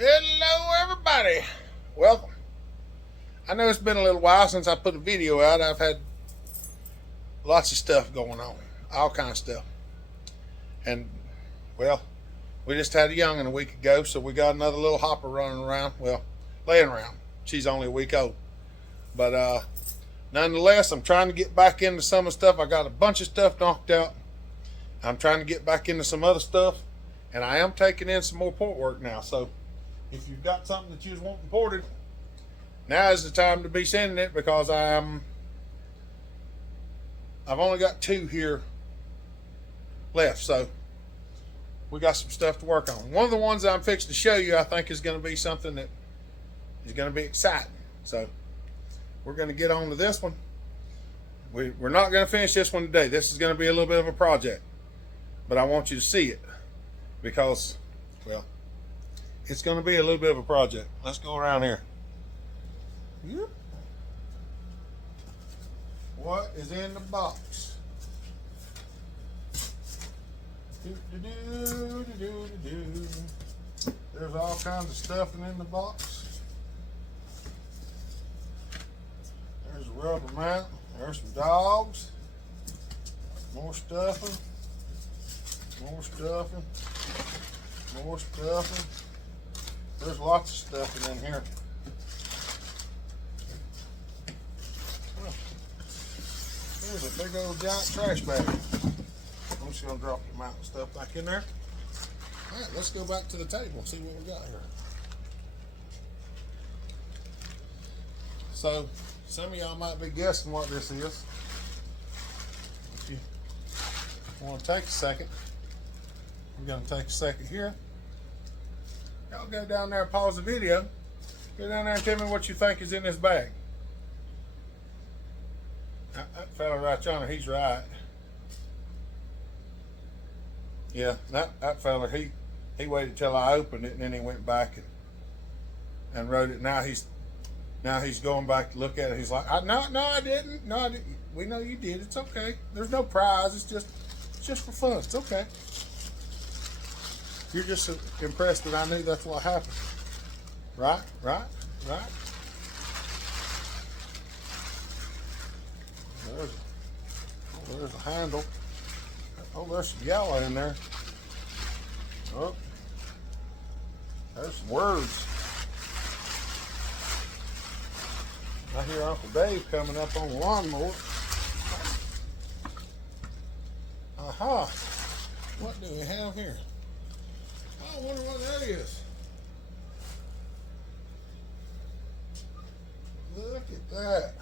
Hello, everybody. Welcome. I know it's been a little while since I put a video out. I've had lots of stuff going on, all kind of stuff. And, well, we just had a youngin' a week ago, so we got another little hopper running around. Well, laying around. She's only a week old. But, nonetheless, I'm trying to get back into some of the stuff. I got a bunch of stuff knocked out. I'm trying to get back into some other stuff. And I am taking in some more port work now, so if you've got something that you was wanting ported, now is the time to be sending it, because I've only got 2 here left, so we got some stuff to work on. One of the ones that I'm fixing to show you, I think, is going to be something that is going to be exciting. So we're going to get on to this one. We're not going to finish this one today. This is going to be a little bit of a project, but I want you to see it because, well, it's going to be a little bit of a project. Let's go around here. Yep. What is in the box? There's all kinds of stuffing in the box. There's a rubber mount. There's some dogs. More stuffing. More stuffing. More stuffing. There's lots of stuffing in here. Here's a big old giant trash bag. I'm just going to drop the amount of stuff back in there. All right, let's go back to the table and see what we got here. So, some of y'all might be guessing what this is. If you want to take a second, we're going to take a second here. Y'all go down there and pause the video. Go down there and tell me what you think is in this bag. That fella right yonder, he's right. Yeah, that fella, he waited till I opened it and then he went back and wrote it. Now he's going back to look at it. He's like, no, I didn't. No, I didn't. We know you did. It's okay. There's no prize. It's just for fun. It's okay. You're just so impressed that I knew that's what happened. Right. There's a handle. Oh, there's some yellow in there. Oh, there's some words. I hear Uncle Dave coming up on the lawnmower. Aha. What do we have here? I wonder what that is. Look at that.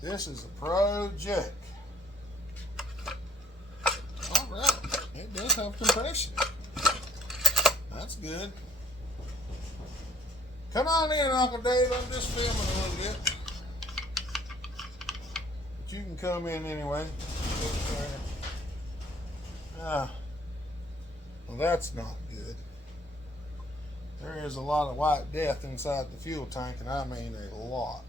This is a project. All right. It does have compression. That's good. Come on in, Uncle Dave. I'm just filming a little bit. But you can come in anyway. Well, that's not good. There is a lot of white death inside the fuel tank, and I mean a lot.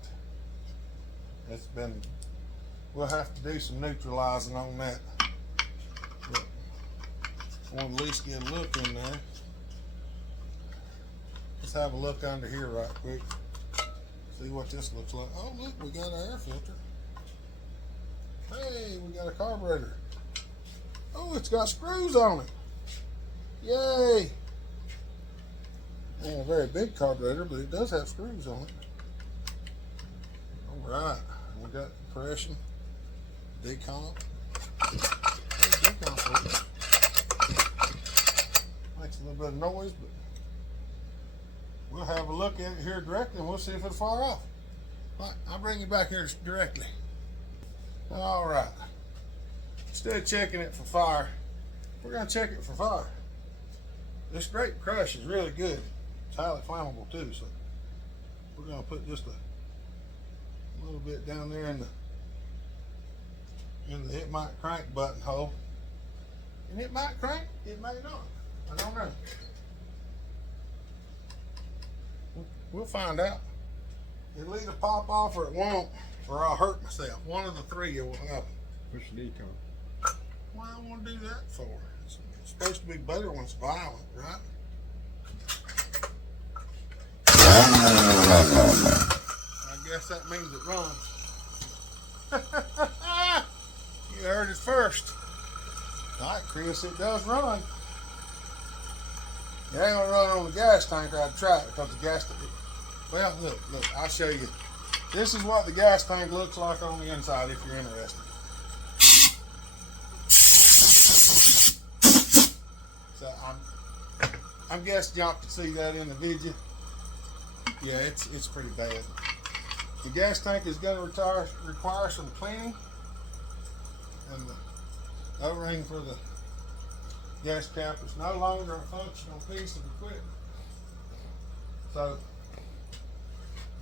We'll have to do some neutralizing on that. But I want to at least get a look in there. Let's have a look under here right quick. See what this looks like. Oh, look, we got an air filter. Hey, we got a carburetor. Oh, it's got screws on it. Yay! Ain't a very big carburetor, but it does have screws on it. All right, we got compression, decomp. Decomp makes a little bit of noise, but we'll have a look at it here directly and we'll see if it'll fire off. All right, I'll bring you back here directly. All right, instead of checking it for fire, we're going to check it for fire. This grape crush is really good. It's highly flammable too, so we're going to put just a little bit down there in the it might crank button hole. And it might crank, it may not. I don't know. We'll find out. It'll either pop off or it won't, or I'll hurt myself. One of the three will happen. Push the decon. Why I want to do that for? It's supposed to be better when it's violent, right? I guess that means it runs. You heard it first. All right, Chris, it does run. It ain't gonna run on the gas tank. I'd try it because the gas tank. Well, look, I'll show you. This is what the gas tank looks like on the inside if you're interested. So I'm guessing y'all can see that in the video. Yeah, it's pretty bad. The gas tank is going to require some cleaning, and the O-ring for the gas cap is no longer a functional piece of equipment. So,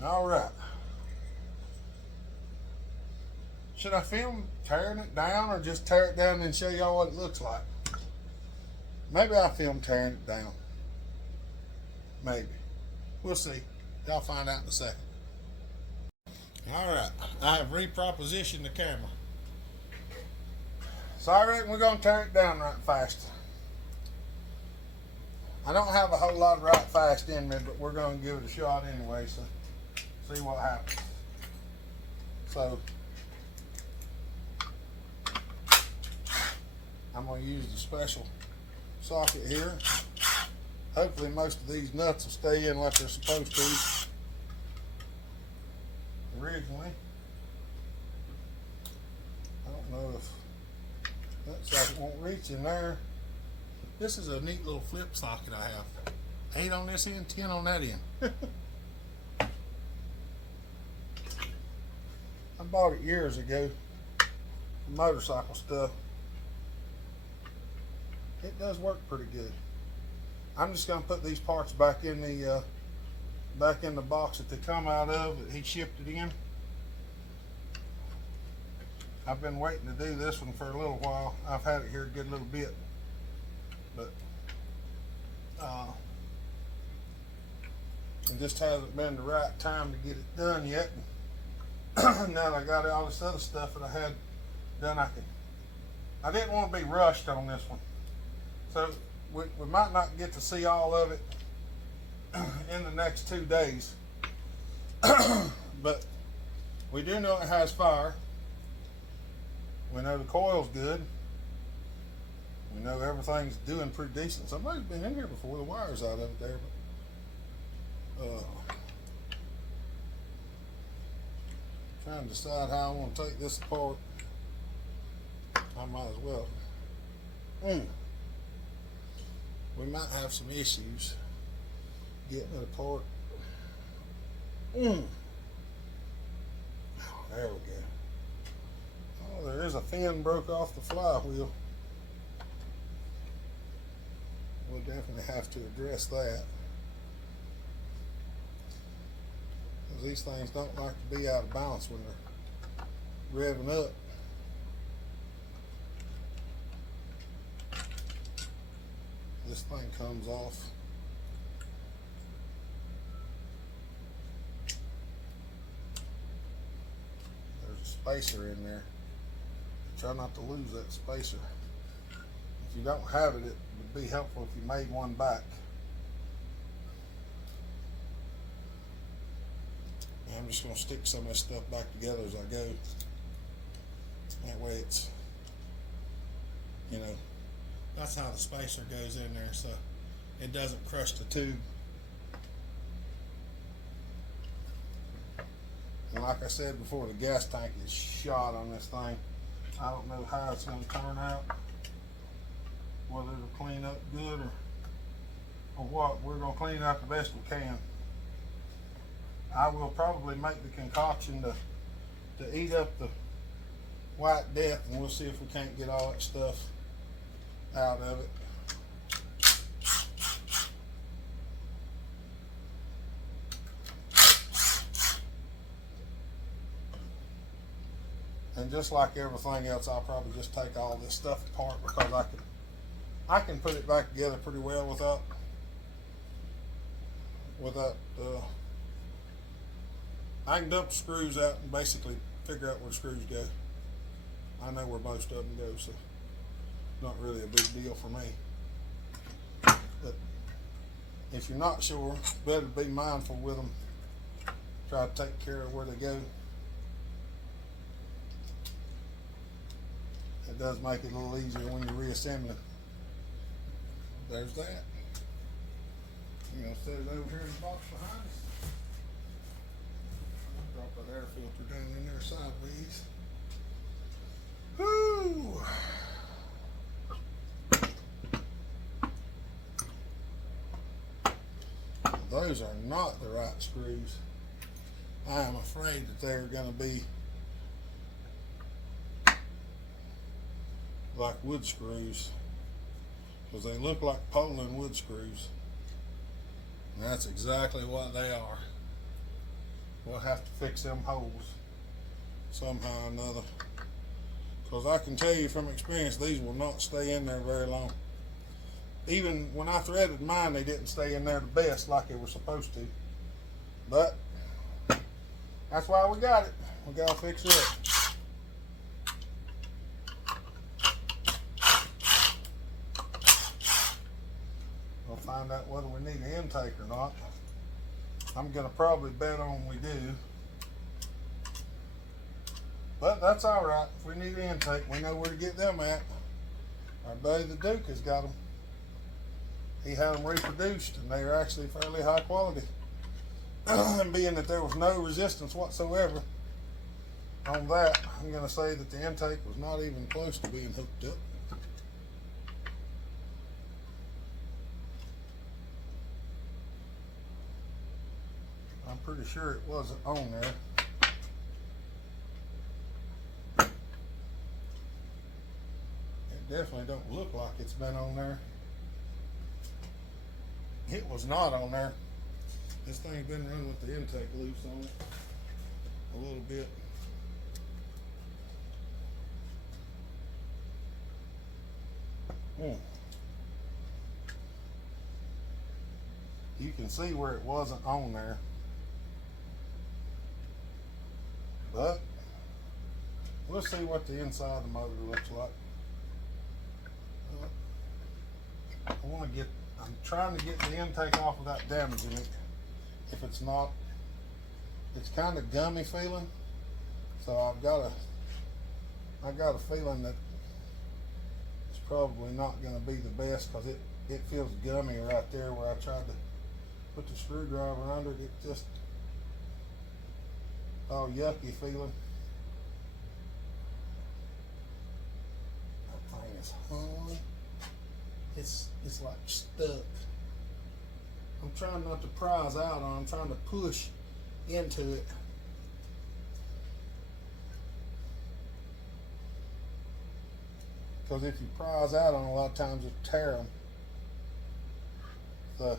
all right. Should I film tearing it down or just tear it down and show y'all what it looks like? Maybe I'll film tearing it down. Maybe. We'll see. Y'all find out in a second. Alright, I have repropositioned the camera. So I reckon we're going to tear it down right fast. I don't have a whole lot of right fast in me, but we're going to give it a shot anyway, so see what happens. So I'm going to use the special socket here. Hopefully most of these nuts will stay in like they're supposed to originally. I don't know if that socket won't reach in there. This is a neat little flip socket I have. 8 on this end, 10 on that end. I bought it years ago. Motorcycle stuff. It does work pretty good. I'm just going to put these parts back in the box that they come out of that he shipped it in. I've been waiting to do this one for a little while. I've had it here a good little bit, but it just hasn't been the right time to get it done yet. Now that I got all this other stuff that I had done, I didn't want to be rushed on this one, so we might not get to see all of it in the next 2 days. But we do know it has fire. We know the coil's good. We know everything's doing pretty decent. Somebody's been in here before. The wire's out of it there, but trying to decide how I want to take this apart. I might as well. We might have some issues getting it apart. Oh, there we go. Oh, there is a fin broke off the flywheel. We'll definitely have to address that, because these things don't like to be out of balance when they're revving up. This thing comes off. There's a spacer in there. Try not to lose that spacer. If you don't have it, it would be helpful if you made one back. And I'm just going to stick some of this stuff back together as I go. That way it's, you know, that's how the spacer goes in there, so it doesn't crush the tube. And like I said before, the gas tank is shot on this thing. I don't know how it's going to turn out, whether it'll clean up good or what. We're going to clean out the best we can. I will probably make the concoction to eat up the white death, and we'll see if we can't get all that stuff out of it. And just like everything else, I'll probably just take all this stuff apart, because I can put it back together pretty well without I can dump the screws out and basically figure out where the screws go. I know where most of them go, so not really a big deal for me. if you're not sure, better be mindful with them. Try to take care of where they go. It does make it a little easier when you're reassembling. There's that. I'm going to set it over here in the box behind us. Drop that air filter down in there sideways. Whoo! Those are not the right screws. I am afraid that they're going to be like wood screws, because they look like Poland wood screws. And that's exactly what they are. We'll have to fix them holes somehow or another, because I can tell you from experience, these will not stay in there very long. Even when I threaded mine, they didn't stay in there the best like they were supposed to. But that's why we got it. We gotta fix it up. We'll find out whether we need an intake or not. I'm gonna probably bet on we do. But that's alright. If we need an intake, we know where to get them at. Our buddy the Duke has got them. He had them reproduced, and they are actually fairly high quality. And being that there was no resistance whatsoever on that, I'm going to say that the intake was not even close to being hooked up. I'm pretty sure it wasn't on there. It definitely don't look like it's been on there. It was not on there. This thing's been running with the intake loose on it a little bit. You can see where it wasn't on there, but we'll see what the inside of the motor looks like. I'm trying to get the intake off without damaging it. If it's not, it's kind of gummy feeling, so I've got a feeling that it's probably not going to be the best, because it feels gummy right there where I tried to put the screwdriver under it. It just all yucky feeling. That thing is hung. It's like stuck. I'm trying not to prise out on it. I'm trying to push into it. Because if you prise out on it, a lot of times it'll tear them. So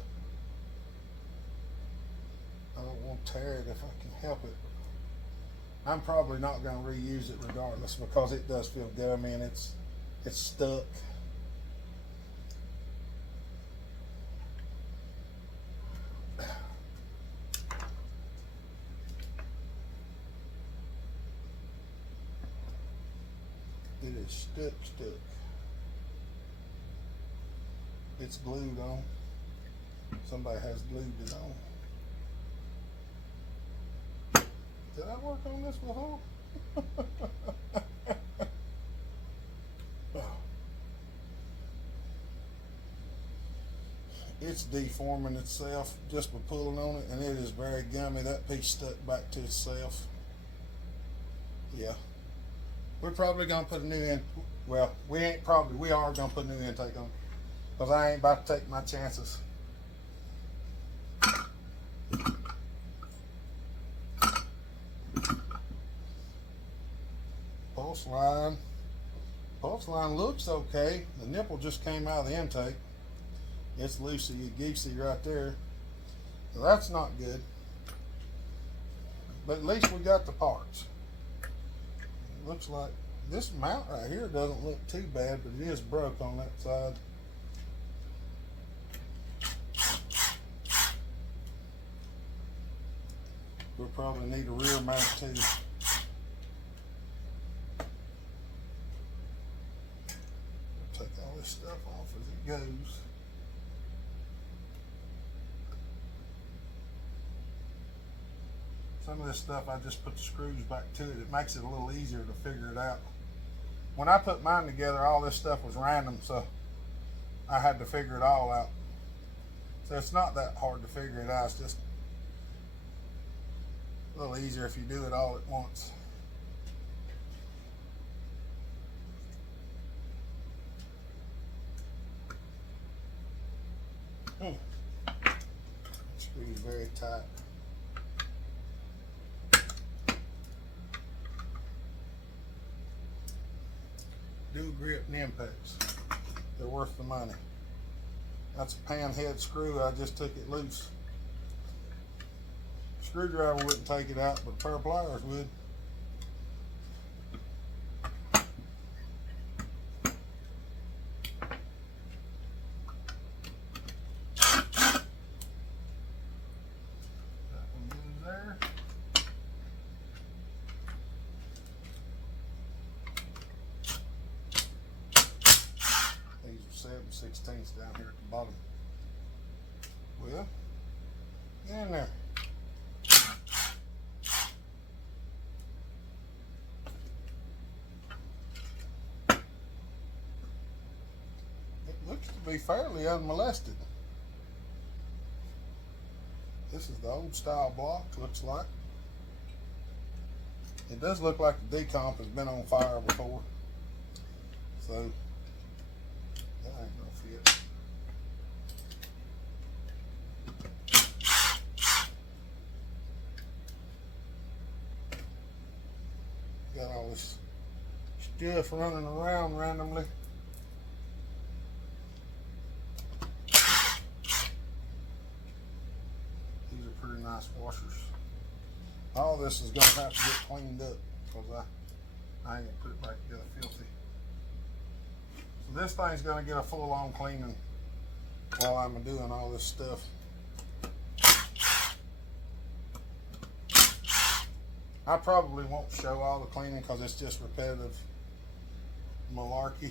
I don't want to tear it if I can help it. I'm probably not going to reuse it regardless, because it does feel gummy and it's stuck. It is stuck. It's glued on. Somebody has glued it on. Did I work on this before? It's deforming itself just by pulling on it, and it is very gummy. That piece stuck back to itself. Yeah. We're probably going to put a new in. Well, we are going to put a new intake on, because I ain't about to take my chances. Pulse line looks okay. The nipple just came out of the intake. It's loosey-goosey right there. So that's not good. But at least we got the parts. Looks like this mount right here doesn't look too bad, but it is broke on that side. We'll probably need a rear mount too. Take all this stuff off as it goes. Some of this stuff I just put the screws back to it. It makes it a little easier to figure it out. When I put mine together, all this stuff was random, so I had to figure it all out. So it's not that hard to figure it out. It's just a little easier if you do it all at once. Screws very tight. Dual grip Nimpex. They're worth the money. That's a pan head screw. I just took it loose. Screwdriver wouldn't take it out, but a pair of pliers would. That one goes there. These are 7/16 down here at the bottom. Well, get in there. It looks to be fairly unmolested. This is the old style block, looks like. It does look like the decomp has been on fire before. So that ain't gonna fit. Got all this stuff running around randomly. These are pretty nice washers. All this is gonna have to get cleaned up because I ain't gonna put it back together filthy. So this thing's gonna get a full-on cleaning while I'm doing all this stuff. I probably won't show all the cleaning because it's just repetitive malarkey.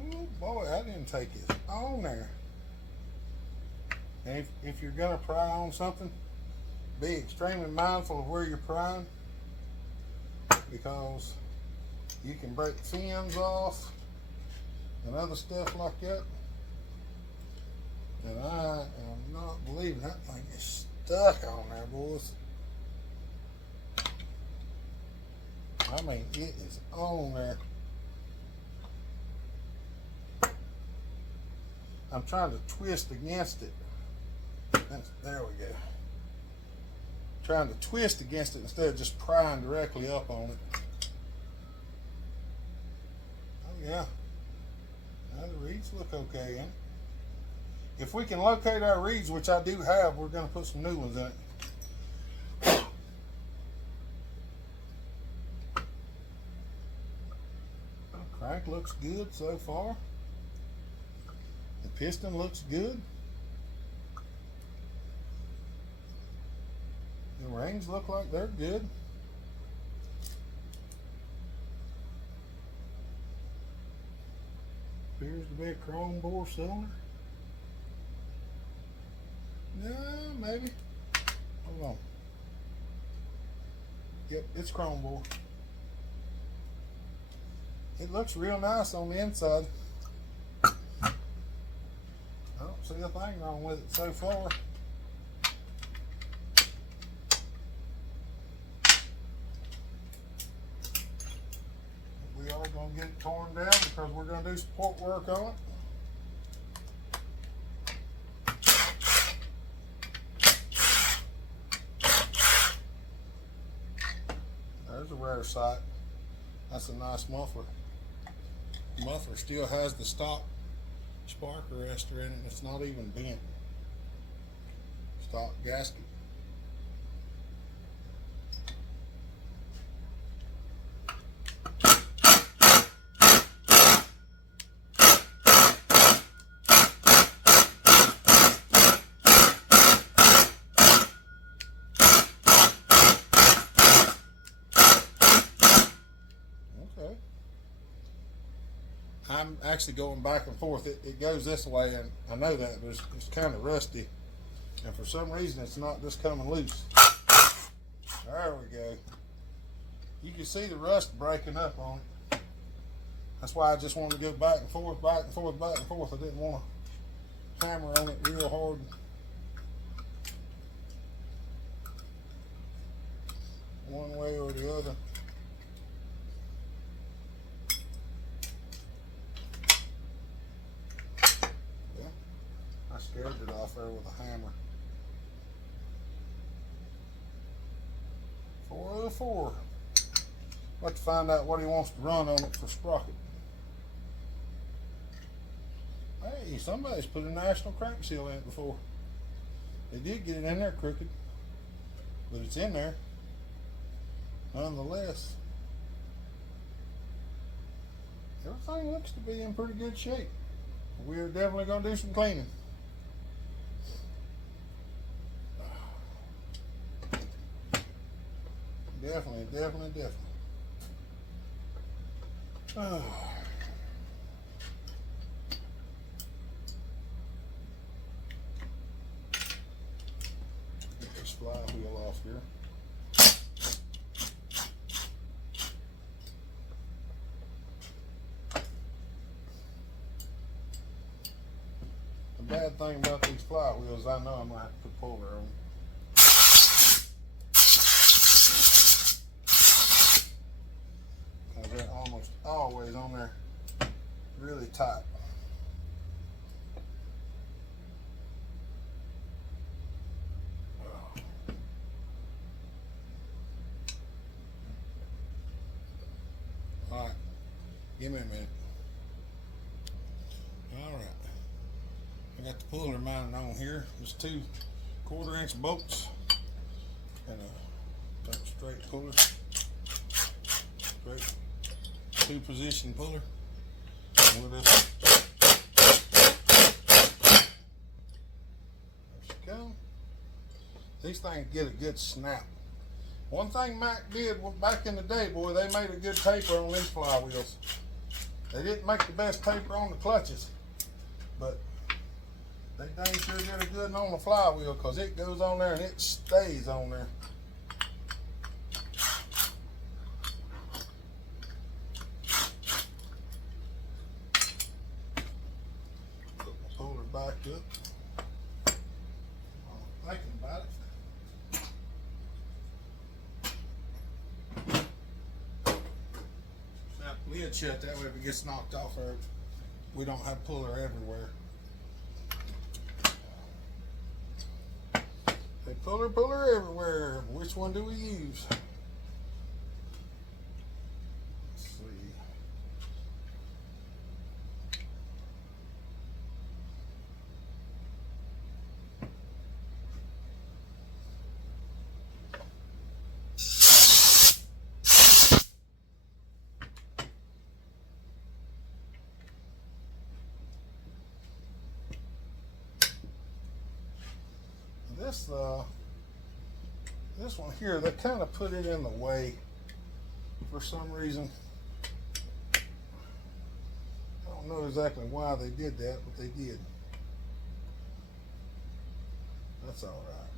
Oh boy, I didn't take it on there. And if you're gonna pry on something, be extremely mindful of where you're prying, because you can break fins off and other stuff like that. And I am not believing that thing is stuck on there, boys. I mean, it is on there. I'm trying to twist against it. There we go. Trying to twist against it instead of just prying directly up on it. Oh yeah. Now the reeds look okay, ain't it? If we can locate our reeds, which I do have, we're going to put some new ones in it. The crank looks good so far. The piston looks good. The rings look like they're good. Appears to be a chrome bore cylinder. No, maybe. Hold on. Yep, it's chrome bore. It looks real nice on the inside. I don't see a thing wrong with it so far. We are going to get it torn down because we're going to do support work on it. There's a rare sight. That's a nice muffler. The muffler still has the stock spark arrestor in it, and it's not even bent. Stock gasket. I'm actually going back and forth. It goes this way, and I know that, but it's kind of rusty. And for some reason, it's not just coming loose. There we go. You can see the rust breaking up on it. That's why I just wanted to go back and forth, back and forth, back and forth. I didn't want to hammer on it real hard. One way or the other. Yeah, I scared it off there with a hammer. 4 out of 4. I'd like to find out what he wants to run on it for sprocket. Hey, somebody's put a national crank seal in it before. They did get it in there crooked, but it's in there nonetheless. Everything looks to be in pretty good shape. We're definitely going to do some cleaning. Definitely. Get this flywheel off here. The bad thing about these flywheels, I know I'm going to have to put puller on them. They're almost always on there really tight. Alright, give me a minute. Alright, I got the puller mounted on here. There's 2 1/4-inch bolts and a straight puller. Straight 2-position puller. And we'll just, there she go. These things get a good snap. One thing Mac did back in the day, boy, they made a good taper on these flywheels. They didn't make the best taper on the clutches, but they dang sure did a good on the flywheel, because it goes on there and it stays on there. Backed up. I'm thinking about it. Snap the lid shut, that way if it gets knocked off there, we don't have puller everywhere. They puller everywhere. Which one do we use? This one here, they kind of put it in the way for some reason. I don't know exactly why they did that, but they did. That's all right.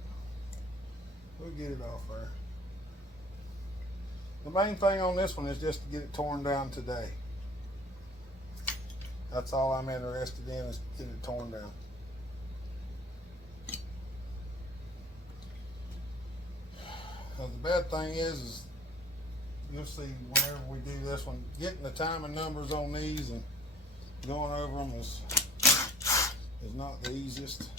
We'll get it off there. The main thing on this one is just to get it torn down today. That's all I'm interested in, is get it torn down. Now the bad thing is you'll see whenever we do this one, getting the timing numbers on these and going over them is not the easiest.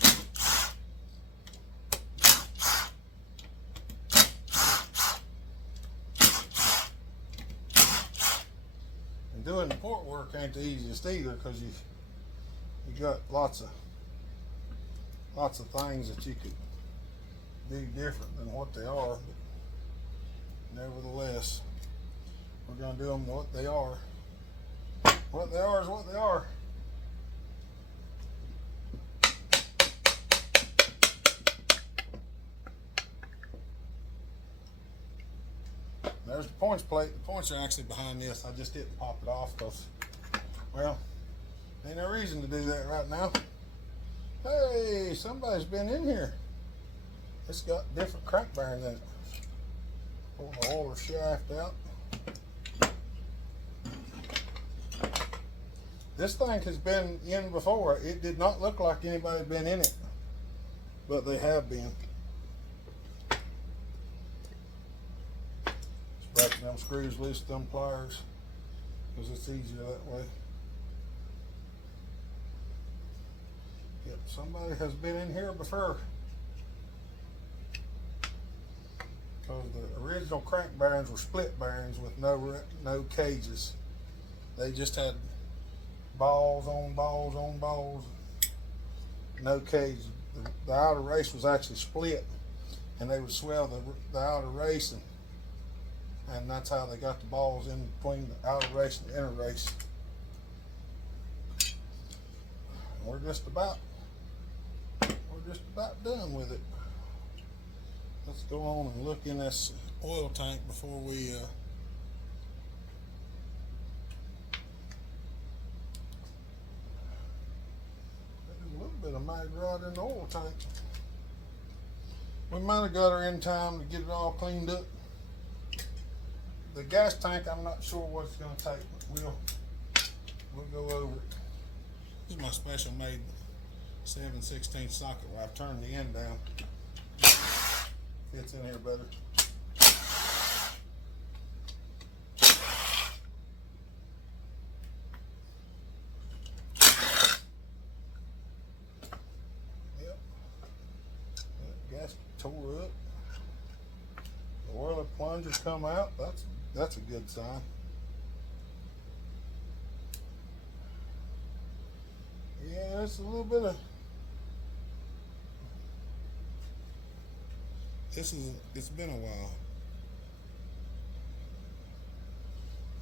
And doing the port work ain't the easiest either, because you got lots of things that you could do different than what they are. But nevertheless, we're going to do them what they are. What they are is what they are. There's the points plate. The points are actually behind this. I just didn't pop it off because Well, ain't no reason to do that right now. Hey, somebody's been in here. It's got different crank bearings in it. Pull the oiler shaft out. This thing has been in before. It did not look like anybody had been in it, but they have been. Just breaking them screws loose, them pliers, because it's easier that way. Yep, somebody has been in here before. Because the original crank bearings were split bearings with no cages. They just had balls on balls on balls, no cage. The outer race was actually split, and they would swell the outer race, and that's how they got the balls in between the outer race and the inner race. We're just about done with it. Let's go on and look in this oil tank before we there's a little bit of mag rod in the oil tank. We might have got her in time to get it all cleaned up. The gas tank, I'm not sure what it's going to take, but we'll go over it. This is my special made 7/16 socket where I've turned the end down. Fits in here better. Yep. That gasket tore up. The oil plunger come out. That's a good sign. Yeah, it's a little bit of. It's been a while.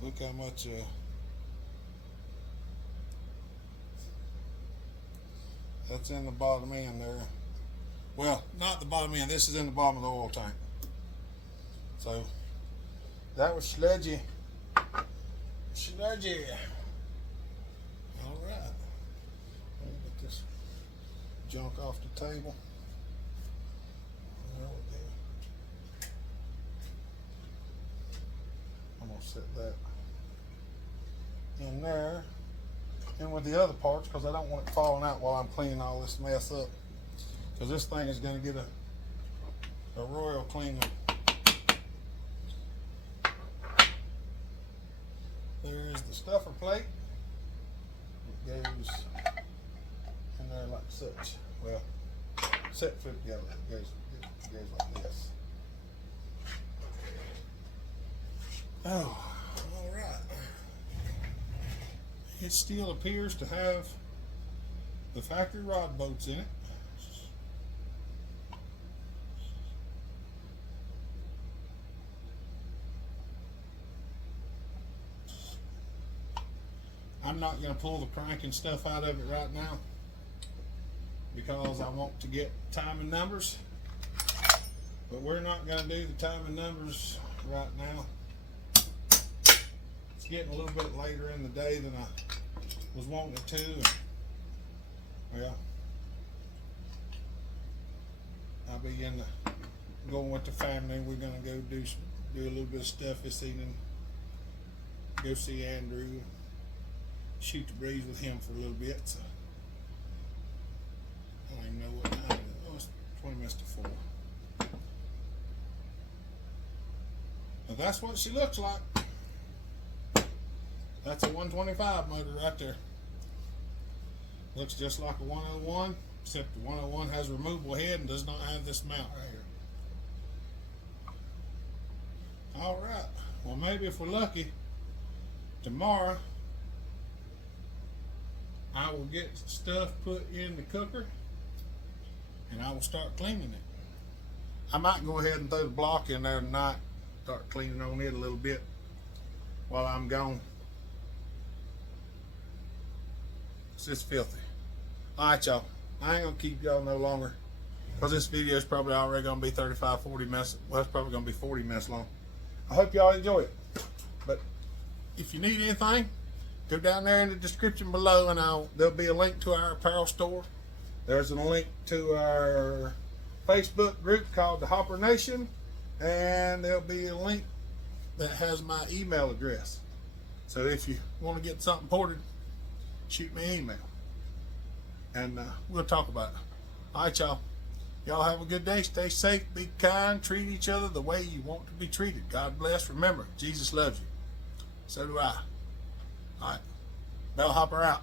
Look how much that's in the bottom end there. Well, not the bottom end, this is in the bottom of the oil tank. So that was sludgy. Sludgy. Alright. Let me get this junk off the table. I'm going to set that in there and with the other parts, because I don't want it falling out while I'm cleaning all this mess up, because this thing is going to get a royal cleaning. There is the stuffer plate. It goes in there like such. Well, set flip together. It goes like this. Oh, all right. It still appears to have the factory rod bolts in it. I'm not going to pull the crank and stuff out of it right now because I want to get time and numbers, but we're not going to do the time and numbers right now. It's getting a little bit later in the day than I was wanting it to. Well, I'll be going with the family. We're going to go do a little bit of stuff this evening. Go see Andrew. Shoot the breeze with him for a little bit. So I don't even know what time it is. Oh, it's 20 minutes to 4. But that's what she looks like. That's a 125 motor right there. Looks just like a 101, except the 101 has a removable head and does not have this mount right here. Alright, well maybe if we're lucky, tomorrow I will get stuff put in the cooker and I will start cleaning it. I might go ahead and throw the block in there tonight, start cleaning on it a little bit while I'm gone. It's just filthy. Alright y'all, I ain't gonna keep y'all no longer because this video is probably already gonna be 35-40 minutes. Well, it's probably gonna be 40 minutes long. I hope y'all enjoy it, but if you need anything, Go down there in the description below, and there'll be a link to our apparel store. There's a link to our Facebook group called the Hopper Nation, and there'll be a link that has my email address. So if you want to get something ported, shoot me an email, and we'll talk about it. All right, y'all. Y'all have a good day. Stay safe. Be kind. Treat each other the way you want to be treated. God bless. Remember, Jesus loves you. So do I. All right. Bellhopper out.